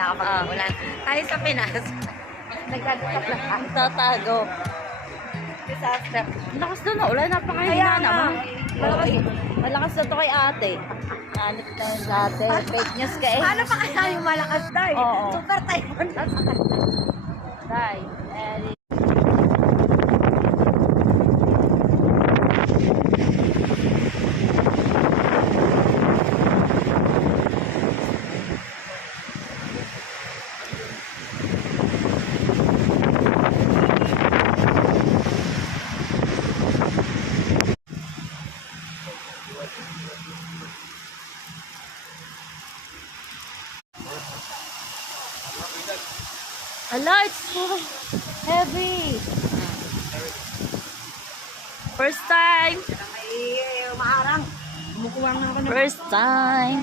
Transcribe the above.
pala kapag umulan. Tayo sa Pinas, nagdadasap lang. Tatago. Disaster. Malakas doon na ulan. Napakahina naman. Malakas. Malakas na to kay ate. Hanip na yun sa ate. Fake news ka eh. Paano pa kaya yung malakas tayo? Oo. Super typhoon na sa kanya. Dai. Ala, it's so heavy. First time. Ay, umaharang. Kumukuha na ako ng First time.